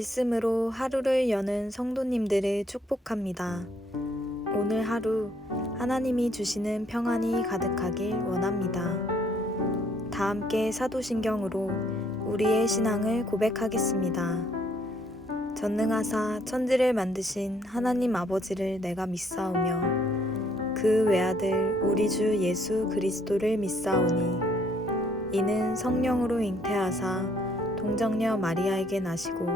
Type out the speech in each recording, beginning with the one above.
말씀으로 하루를 여는 성도님들을 축복합니다. 오늘 하루 하나님이 주시는 평안이 가득하길 원합니다. 다 함께 사도신경으로 우리의 신앙을 고백하겠습니다. 전능하사 천지를 만드신 하나님 아버지를 내가 믿사오며 그 외아들 우리 주 예수 그리스도를 믿사오니 이는 성령으로 잉태하사 동정녀 마리아에게 나시고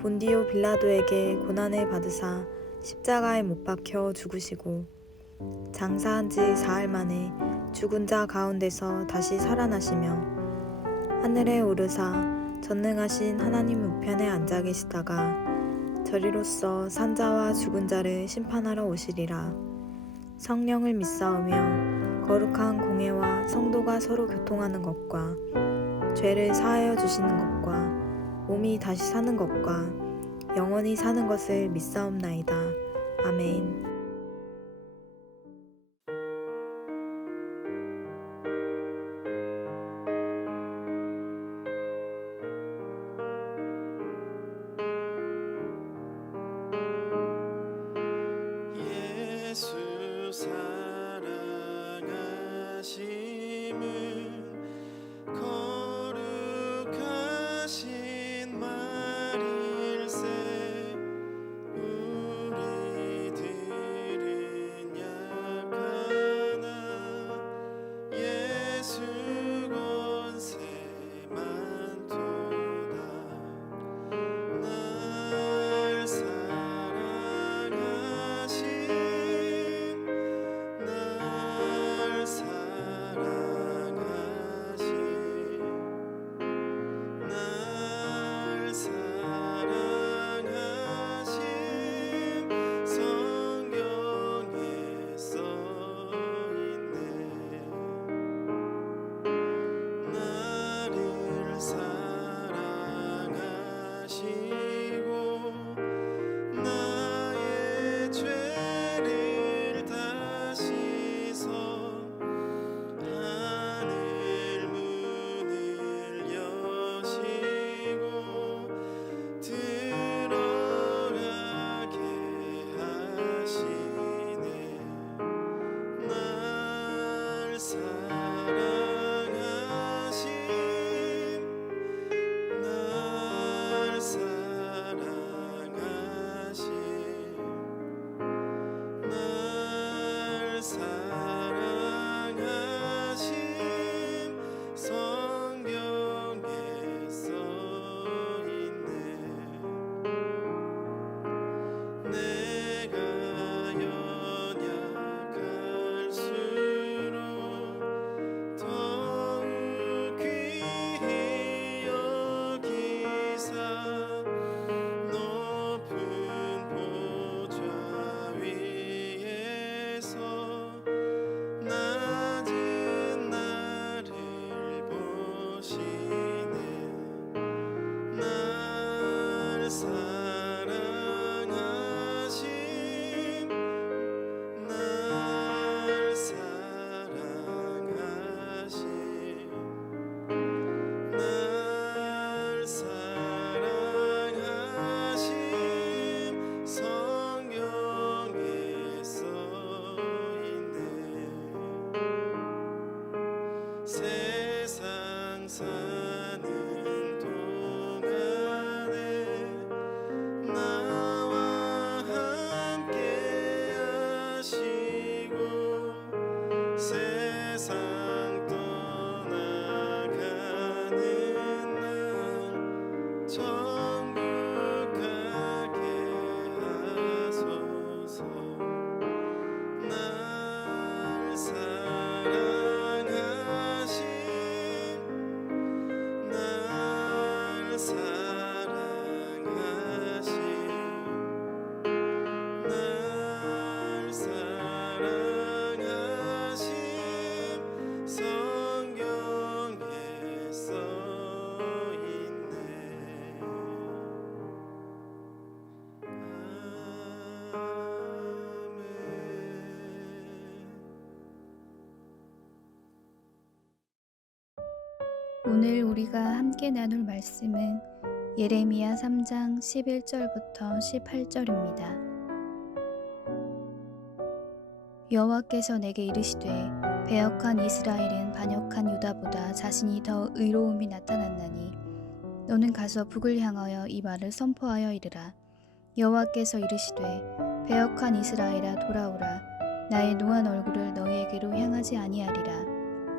본디오 빌라도에게 고난을 받으사 십자가에 못 박혀 죽으시고 장사한 지 사흘 만에 죽은 자 가운데서 다시 살아나시며 하늘에 오르사 전능하신 하나님 우편에 앉아 계시다가 저리로서 산자와 죽은 자를 심판하러 오시리라. 성령을 믿사오며 거룩한 공회와 성도가 서로 교통하는 것과 죄를 사하여 주시는 것과 몸이 다시 사는 것과 영원히 사는 것을 믿사옵나이다. 아멘. 예수 사랑하심은 거룩하신 말일세. 우리들은 약하나 예수 권세 많도다. 날 사랑하신 성경에 써있네. 나를 사랑하시고 나의 죄를 다 씻어 하늘 문을 여시고 들어가게 하시네. 날 사랑하심, 날 사랑하심, 날 사랑하심. 성경에 써있네. 내가 연약할수록 더욱 귀히 여기사 높은 보좌 위에서 낮은 나를 보시네. 날 사랑하심, 날 사랑하심, 날 사랑하심. 성경에 써있네. 세상 사는 동안에 나와 함께 하시고 세상 떠나가는 날 천국 가게 하소서. 날 사랑하심, 날 사랑하심, 날 사랑하심. 성경에 써있네. 오늘 우리가 함께 나눌 말씀은 예레미야 3장 11절부터 18절입니다. 여호와께서 내게 이르시되 배역한 이스라엘은 반역한 유다보다 자신이 더 의로움이 나타났나니 너는 가서 북을 향하여 이 말을 선포하여 이르라. 여호와께서 이르시되 배역한 이스라엘아 돌아오라. 나의 노한 얼굴을 너희에게로 향하지 아니하리라.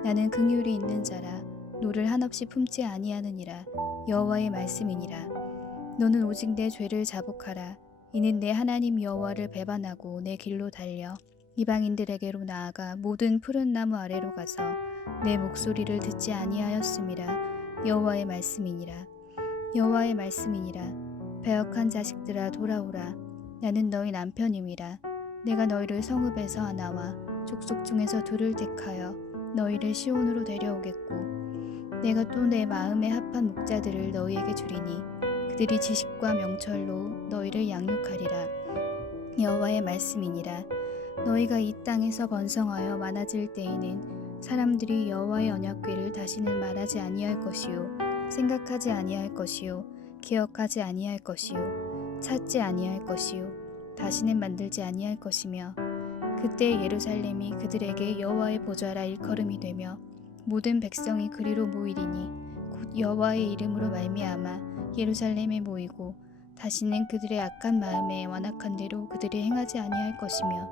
나는 긍휼이 있는 자라 노를 한없이 품지 아니하느니라. 여호와의 말씀이니라. 너는 오직 내 죄를 자복하라. 이는 내 하나님 여호와를 배반하고 내 길로 달려 이방인들에게로 나아가 모든 푸른 나무 아래로 가서 내 목소리를 듣지 아니하였음이라. 여호와의 말씀이니라. 여호와의 말씀이니라. 배역한 자식들아 돌아오라. 나는 너희 남편임이라. 내가 너희를 성읍에서 하나와 족속 중에서 둘을 택하여 너희를 시온으로 데려오겠고 내가 또 내 마음에 합한 목자들을 너희에게 주리니 그들이 지식과 명철로 너희를 양육하리라. 여호와의 말씀이니라. 너희가 이 땅에서 번성하여 많아질 때에는 사람들이 여호와의 언약궤를 다시는 말하지 아니할 것이요 생각하지 아니할 것이요 기억하지 아니할 것이요 찾지 아니할 것이요 다시는 만들지 아니할 것이며 그때 예루살렘이 그들에게 여호와의 보좌라 일컬음이 되며 모든 백성이 그리로 모이리니 곧 여호와의 이름으로 말미암아 예루살렘에 모이고 다시는 그들의 악한 마음에 완악한 대로 그들이 행하지 아니할 것이며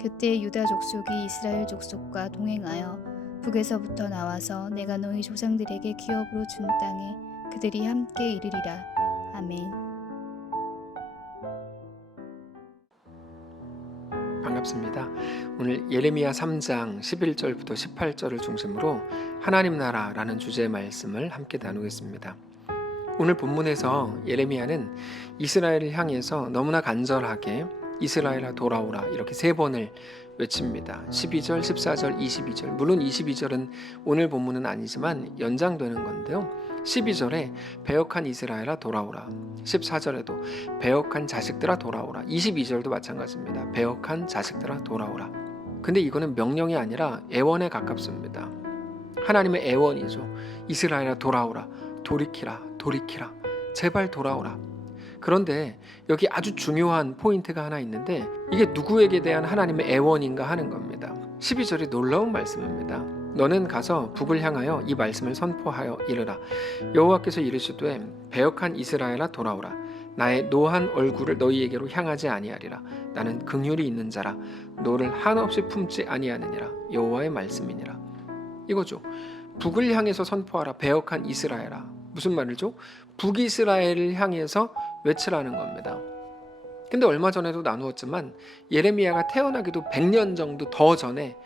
그때 유다 족속이 이스라엘 족속과 동행하여 북에서부터 나와서 내가 너희 조상들에게 기업으로 준 땅에 그들이 함께 이르리라. 아멘. 반갑습니다. 오늘 예레미야 3장 11절부터 18절을 중심으로 하나님 나라라는 주제의 말씀을 함께 나누겠습니다. 오늘 본문에서 예레미야는 이스라엘을 향해서 너무나 간절하게 이스라엘아 돌아오라 이렇게 3번을 외칩니다. 12절, 14절, 22절. 물론 22절은 오늘 본문은 아니지만 연장되는 건데요. 12절에 배역한 이스라엘아 돌아오라. 14절에도 배역한 자식들아 돌아오라. 22절도 마찬가지입니다. 배역한 자식들아 돌아오라. 근데 이거는 명령이 아니라 애원에 가깝습니다. 하나님의 애원이죠. 이스라엘아 돌아오라. 돌이키라. 돌이키라. 제발 돌아오라. 그런데 여기 아주 중요한 포인트가 하나 있는데 이게 누구에게 대한 하나님의 애원인가 하는 겁니다. 12절이 놀라운 말씀입니다. 너는 가서 북을 향하여 이 말씀을 선포하여 이르라. 여호와께서 이르시되 배역한 이스라엘아 돌아오라. 나의 노한 얼굴을 너희에게로 향하지 아니하리라. 나는 긍휼이 있는 자라 너를 한없이 품지 아니하느니라. 여호와의 말씀이니라. 이거죠. 북을 향해서 선포하라. 배역한 이스라엘아. 무슨 말이죠? 북이스라엘을 향해서 외치라는 겁니다. 근데 얼마 전에도 나누었지만 예레미야가 태어나기도 100년 정도 더 전에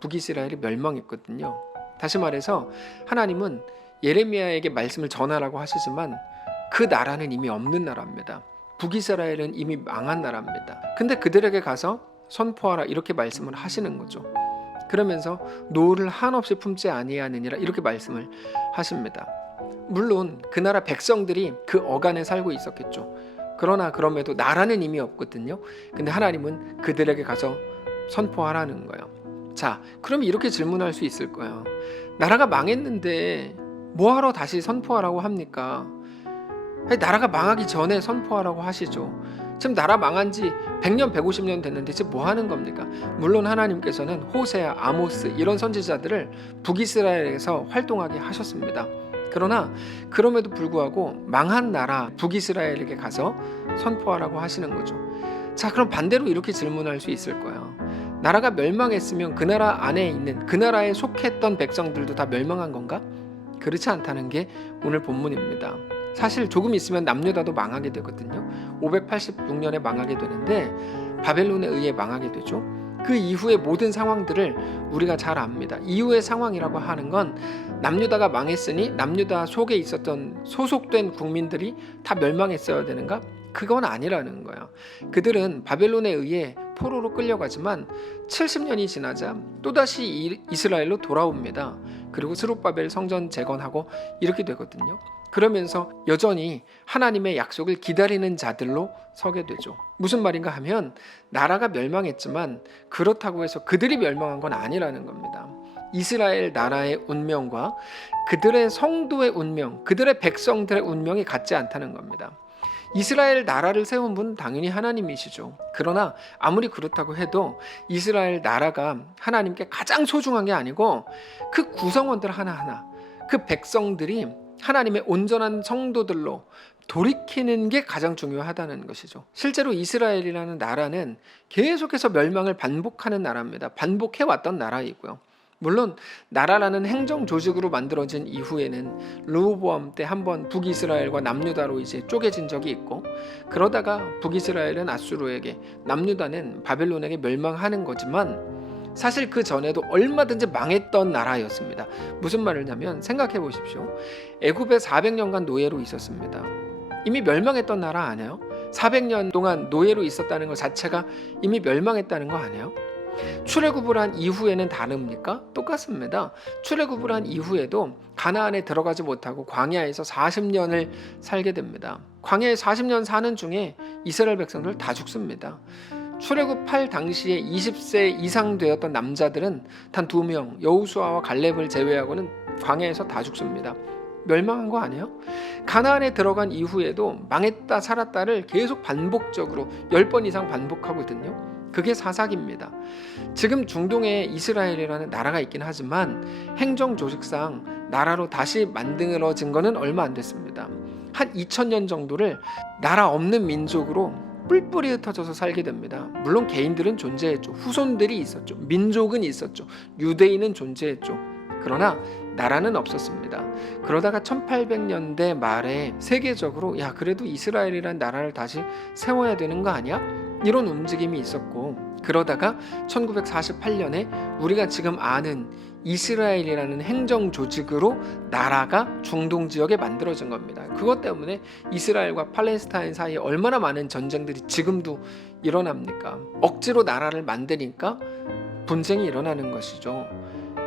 북이스라엘이 멸망했거든요. 다시 말해서 하나님은 예레미야에게 말씀을 전하라고 하시지만 그 나라는 이미 없는 나라입니다. 북이스라엘은 이미 망한 나라입니다. 근데 그들에게 가서 선포하라 이렇게 말씀을 하시는 거죠. 그러면서 노를 한없이 품지 아니하느니라 이렇게 말씀을 하십니다. 물론 그 나라 백성들이 그 어간에 살고 있었겠죠. 그러나 그럼에도 나라는 이미 없거든요. 근데 하나님은 그들에게 가서 선포하라는 거예요. 자, 그럼 이렇게 질문할 수 있을 거예요. 나라가 망했는데 뭐하러 다시 선포하라고 합니까? 아니, 나라가 망하기 전에 선포하라고 하시죠. 지금 나라 망한 지 100년, 150년 됐는데 지금 뭐 하는 겁니까? 물론 하나님께서는 호세아, 아모스 이런 선지자들을 북이스라엘에서 활동하게 하셨습니다. 그러나 그럼에도 불구하고 망한 나라 북이스라엘에게 가서 선포하라고 하시는 거죠. 자, 그럼 반대로 이렇게 질문할 수 있을 거예요. 나라가 멸망했으면 그 나라 안에 있는 그 나라에 속했던 백성들도 다 멸망한 건가? 그렇지 않다는 게 오늘 본문입니다. 사실 조금 있으면 남유다도 망하게 되거든요. 586년에 망하게 되는데 바벨론에 의해 망하게 되죠. 그 이후의 모든 상황들을 우리가 잘 압니다. 이후의 상황이라고 하는 건 남유다가 망했으니 남유다 속에 있었던 소속된 국민들이 다 멸망했어야 되는가? 그건 아니라는 거예요. 그들은 바벨론에 의해 포로로 끌려가지만 70년이 지나자 또다시 이스라엘로 돌아옵니다. 그리고 스룹바벨 성전 재건하고 이렇게 되거든요. 그러면서 여전히 하나님의 약속을 기다리는 자들로 서게 되죠. 무슨 말인가 하면 나라가 멸망했지만 그렇다고 해서 그들이 멸망한 건 아니라는 겁니다. 이스라엘 나라의 운명과 그들의 성도의 운명, 그들의 백성들의 운명이 같지 않다는 겁니다. 이스라엘 나라를 세운 분은 당연히 하나님이시죠. 그러나 아무리 그렇다고 해도 이스라엘 나라가 하나님께 가장 소중한 게 아니고 그 구성원들 하나하나, 그 백성들이 하나님의 온전한 성도들로 돌이키는 게 가장 중요하다는 것이죠. 실제로 이스라엘이라는 나라는 계속해서 멸망을 반복하는 나라입니다. 반복해왔던 나라이고요. 물론 나라라는 행정 조직으로 만들어진 이후에는 르호보암 때 한번 북이스라엘과 남유다로 이제 쪼개진 적이 있고, 그러다가 북이스라엘은 아수르에게, 남유다는 바벨론에게 멸망하는 거지만 사실 그 전에도 얼마든지 망했던 나라였습니다. 무슨 말이냐면 생각해 보십시오. 애굽에 400년간 노예로 있었습니다. 이미 멸망했던 나라 아니에요? 400년 동안 노예로 있었다는 것 자체가 이미 멸망했다는 거 아니에요? 출애굽을 한 이후에는 다릅니까? 똑같습니다. 출애굽을 한 이후에도 가나안에 들어가지 못하고 광야에서 40년을 살게 됩니다. 광야에 40년 사는 중에 이스라엘 백성들 다 죽습니다. 출애굽할 당시에 20세 이상 되었던 남자들은 단 2명, 여호수아와 갈렙을 제외하고는 광야에서 다 죽습니다. 멸망한 거 아니에요? 가나안에 들어간 이후에도 망했다 살았다를 계속 반복적으로 10번 이상 반복하거든요. 그게 사사기입니다. 지금 중동에 이스라엘이라는 나라가 있긴 하지만 행정 조직상 나라로 다시 만들어진 거는 얼마 안 됐습니다. 한 2000년 정도를 나라 없는 민족으로 뿔뿔이 흩어져서 살게 됩니다. 물론 개인들은 존재했죠. 후손들이 있었죠. 민족은 있었죠. 유대인은 존재했죠. 그러나 나라는 없었습니다. 그러다가 1800년대 말에 세계적으로 야 그래도 이스라엘이라는 나라를 다시 세워야 되는 거 아니야? 이런 움직임이 있었고, 그러다가 1948년에 우리가 지금 아는 이스라엘이라는 행정 조직으로 나라가 중동 지역에 만들어진 겁니다. 그것 때문에 이스라엘과 팔레스타인 사이에 얼마나 많은 전쟁들이 지금도 일어납니까? 억지로 나라를 만드니까 분쟁이 일어나는 것이죠.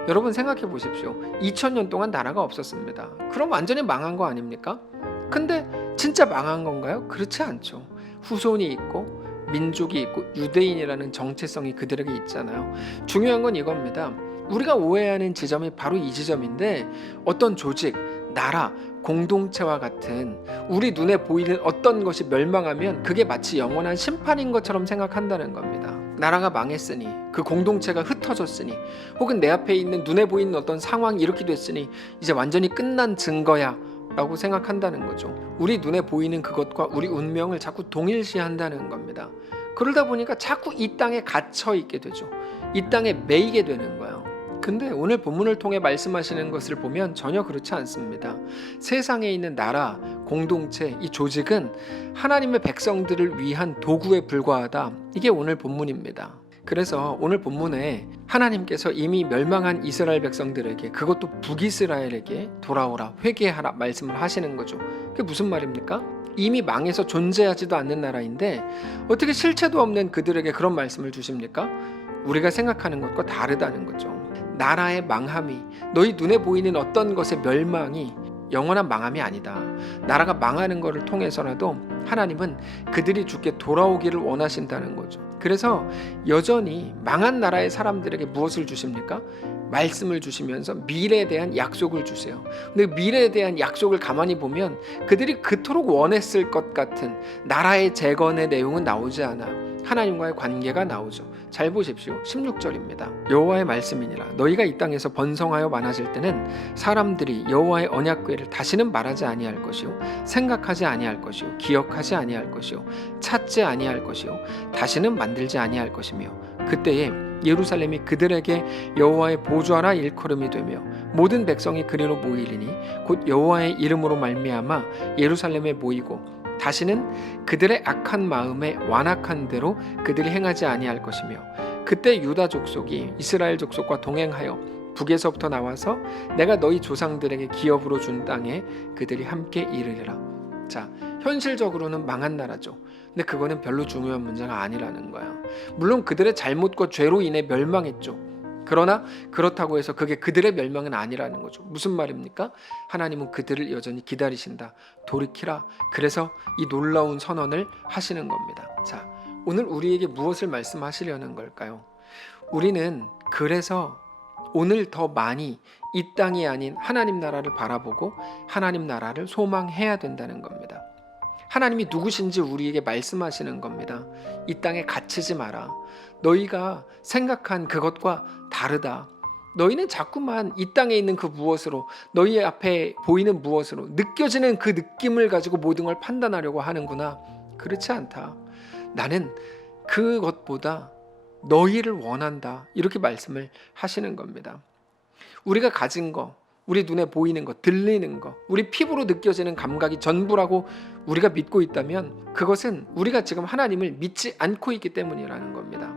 여러분 생각해 보십시오. 2000년 동안 나라가 없었습니다. 그럼 완전히 망한 거 아닙니까? 근데 진짜 망한 건가요? 그렇지 않죠. 후손이 있고 민족이 있고 유대인이라는 정체성이 그들에게 있잖아요. 중요한 건 이겁니다. 우리가 오해하는 지점이 바로 이 지점인데, 어떤 조직, 나라, 공동체와 같은 우리 눈에 보이는 어떤 것이 멸망하면 그게 마치 영원한 심판인 것처럼 생각한다는 겁니다. 나라가 망했으니, 그 공동체가 흩어졌으니, 혹은 내 앞에 있는 눈에 보이는 어떤 상황이 이렇게 됐으니 이제 완전히 끝난 증거야 라고 생각한다는 거죠. 우리 눈에 보이는 그것과 우리 운명을 자꾸 동일시한다는 겁니다. 그러다 보니까 자꾸 이 땅에 갇혀 있게 되죠. 이 땅에 매이게 되는 거예요. 근데 오늘 본문을 통해 말씀하시는 것을 보면 전혀 그렇지 않습니다. 세상에 있는 나라, 공동체, 이 조직은 하나님의 백성들을 위한 도구에 불과하다. 이게 오늘 본문입니다. 그래서 오늘 본문에 하나님께서 이미 멸망한 이스라엘 백성들에게, 그것도 북이스라엘에게 돌아오라, 회개하라 말씀을 하시는 거죠. 그게 무슨 말입니까? 이미 망해서 존재하지도 않는 나라인데 어떻게 실체도 없는 그들에게 그런 말씀을 주십니까? 우리가 생각하는 것과 다르다는 거죠. 나라의 망함이, 너희 눈에 보이는 어떤 것의 멸망이 영원한 망함이 아니다. 나라가 망하는 것을 통해서라도 하나님은 그들이 주께 돌아오기를 원하신다는 거죠. 그래서 여전히 망한 나라의 사람들에게 무엇을 주십니까? 말씀을 주시면서 미래에 대한 약속을 주세요. 근데 미래에 대한 약속을 가만히 보면 그들이 그토록 원했을 것 같은 나라의 재건의 내용은 나오지 않아. 하나님과의 관계가 나오죠. 잘 보십시오. 16절입니다. 여호와의 말씀이니라. 너희가 이 땅에서 번성하여 많아질 때는 사람들이 여호와의 언약궤를 다시는 말하지 아니할 것이요, 생각하지 아니할 것이요, 기억하지 아니할 것이요, 찾지 아니할 것이요, 다시는 만들지 아니할 것이며, 그때에 예루살렘이 그들에게 여호와의 보좌라 일컬음이 되며 모든 백성이 그리로 모이리니 곧 여호와의 이름으로 말미암아 예루살렘에 모이고 다시는 그들의 악한 마음에 완악한 대로 그들이 행하지 아니할 것이며, 그때 유다 족속이 이스라엘 족속과 동행하여 북에서부터 나와서 내가 너희 조상들에게 기업으로 준 땅에 그들이 함께 이르리라. 자, 현실적으로는 망한 나라죠. 근데 그거는 별로 중요한 문제가 아니라는 거야. 물론 그들의 잘못과 죄로 인해 멸망했죠. 그러나 그렇다고 해서 그게 그들의 멸망은 아니라는 거죠. 무슨 말입니까? 하나님은 그들을 여전히 기다리신다. 돌이키라. 그래서 이 놀라운 선언을 하시는 겁니다. 자, 오늘 우리에게 무엇을 말씀하시려는 걸까요? 우리는 그래서 오늘 더 많이 이 땅이 아닌 하나님 나라를 바라보고 하나님 나라를 소망해야 된다는 겁니다. 하나님이 누구신지 우리에게 말씀하시는 겁니다. 이 땅에 갇히지 마라. 너희가 생각한 그것과 다르다. 너희는 자꾸만 이 땅에 있는 그 무엇으로, 너희 앞에 보이는 무엇으로, 느껴지는 그 느낌을 가지고 모든 걸 판단하려고 하는구나. 그렇지 않다. 나는 그것보다 너희를 원한다. 이렇게 말씀을 하시는 겁니다. 우리가 가진 거, 우리 눈에 보이는 거, 들리는 거, 우리 피부로 느껴지는 감각이 전부라고 우리가 믿고 있다면 그것은 우리가 지금 하나님을 믿지 않고 있기 때문이라는 겁니다.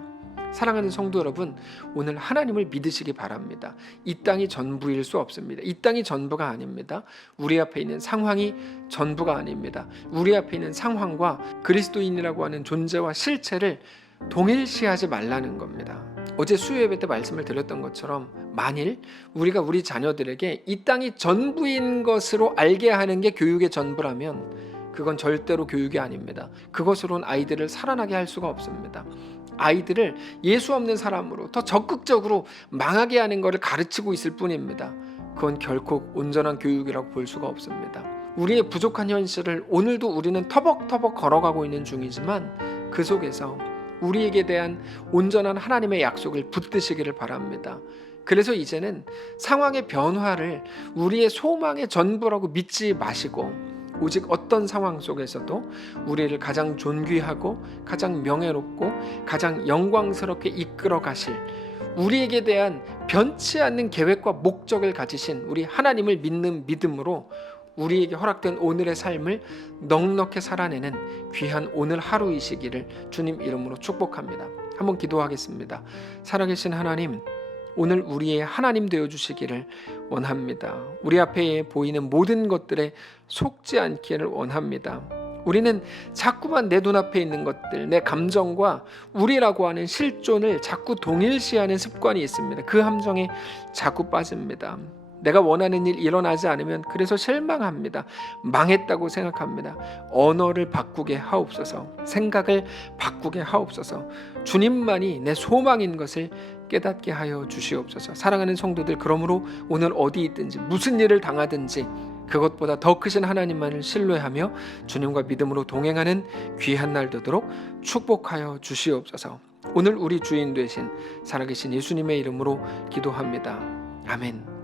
사랑하는 성도 여러분, 오늘 하나님을 믿으시기 바랍니다. 이 땅이 전부일 수 없습니다. 이 땅이 전부가 아닙니다. 우리 앞에 있는 상황이 전부가 아닙니다. 우리 앞에 있는 상황과 그리스도인이라고 하는 존재와 실체를 동일시하지 말라는 겁니다. 어제 수요예배 때 말씀을 드렸던 것처럼 만일 우리가 우리 자녀들에게 이 땅이 전부인 것으로 알게 하는 게 교육의 전부라면 그건 절대로 교육이 아닙니다. 그것으로는 아이들을 살아나게 할 수가 없습니다. 아이들을 예수 없는 사람으로 더 적극적으로 망하게 하는 것을 가르치고 있을 뿐입니다. 그건 결코 온전한 교육이라고 볼 수가 없습니다. 우리의 부족한 현실을 오늘도 우리는 터벅터벅 걸어가고 있는 중이지만 그 속에서 우리에게 대한 온전한 하나님의 약속을 붙드시기를 바랍니다. 그래서 이제는 상황의 변화를 우리의 소망의 전부라고 믿지 마시고 오직 어떤 상황 속에서도 우리를 가장 존귀하고 가장 명예롭고 가장 영광스럽게 이끌어 가실 우리에게 대한 변치 않는 계획과 목적을 가지신 우리 하나님을 믿는 믿음으로 우리에게 허락된 오늘의 삶을 넉넉히 살아내는 귀한 오늘 하루이시기를 주님 이름으로 축복합니다. 한번 기도하겠습니다. 살아계신 하나님, 오늘 우리의 하나님 되어주시기를 원합니다. 우리 앞에 보이는 모든 것들에 속지 않기를 원합니다. 우리는 자꾸만 내 눈앞에 있는 것들, 내 감정과 우리라고 하는 실존을 자꾸 동일시하는 습관이 있습니다. 그 함정에 자꾸 빠집니다. 내가 원하는 일 일어나지 않으면 그래서 실망합니다. 망했다고 생각합니다. 언어를 바꾸게 하옵소서. 생각을 바꾸게 하옵소서. 주님만이 내 소망인 것을 깨닫게 하여 주시옵소서. 사랑하는 성도들, 그러므로 오늘 어디 있든지 무슨 일을 당하든지 그것보다 더 크신 하나님만을 신뢰하며 주님과 믿음으로 동행하는 귀한 날 되도록 축복하여 주시옵소서. 오늘 우리 주인 되신 살아계신 예수님의 이름으로 기도합니다. 아멘.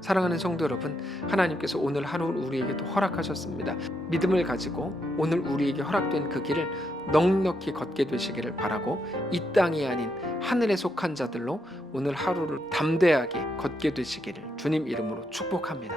사랑하는 성도 여러분, 하나님께서 오늘 하루를 우리에게도 허락하셨습니다. 믿음을 가지고 오늘 우리에게 허락된 그 길을 넉넉히 걷게 되시기를 바라고 이 땅이 아닌 하늘에 속한 자들로 오늘 하루를 담대하게 걷게 되시기를 주님 이름으로 축복합니다.